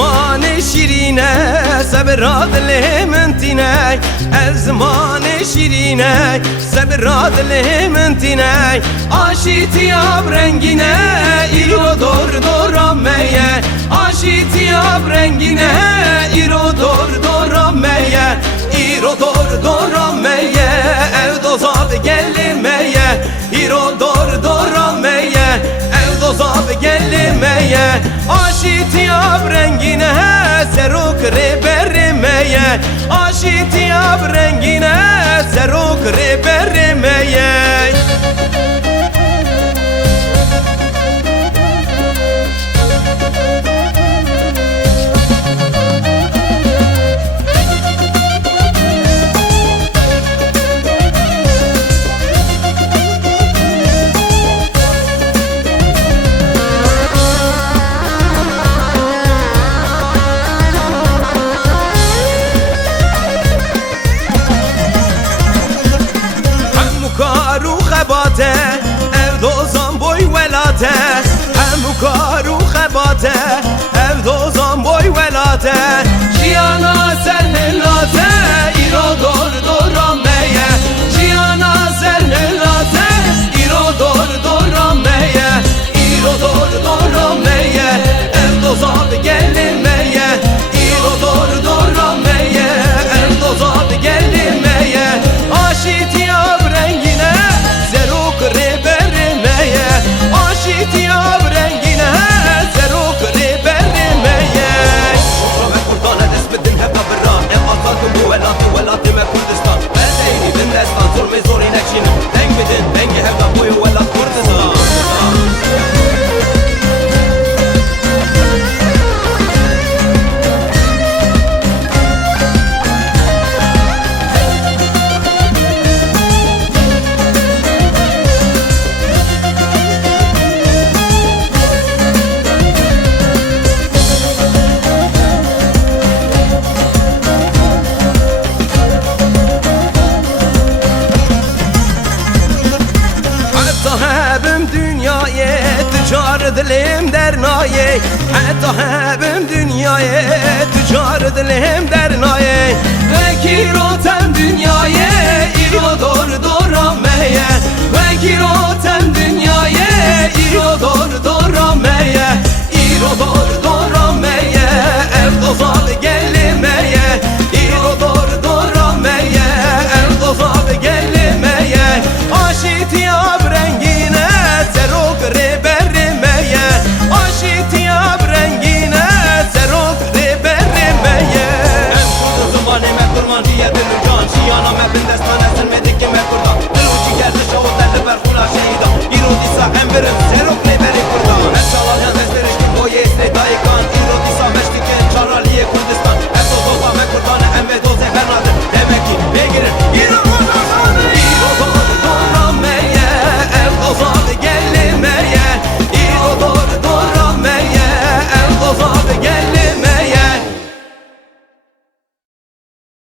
زمان شیرینه صبر دل من تینه زمان شیرینه صبر دل من تینه آشیتیاب رنگینه ایرو دور دورم میه آشیتیاب رنگینه ایرو دور دورم میه ایرو دور دورم میه ev dozab gelmeye ایرو دور دورم میه ev dozab gelmeye آشیتیاب رنگینه سروک ری برمeye آشیتیاب رنگینه سروک ری برمeye خباته ev dozan boy velate hem karu khebate ev dozan boy velate Ciyana zernelate iro dor doram meye Ciyana zernelate iro dor doram meye iro dor doram meye ev dozan gelmeye iro dor doram meye ev dozan gelmeye aşitiyab rengine آشیتیاب رنگینه زروک ری برمeye شما کردانه دست بدن هبا برام ام آزادم بو ولاتم کردستان بردینی بندستان ظلم زوری نکشینم دنگ بدن دنگ هبا بوی ولات کردستان tüccar dilim dernaye Hatta hebim dünyaya tüccar dilim dernaye Vekil otem dünyaya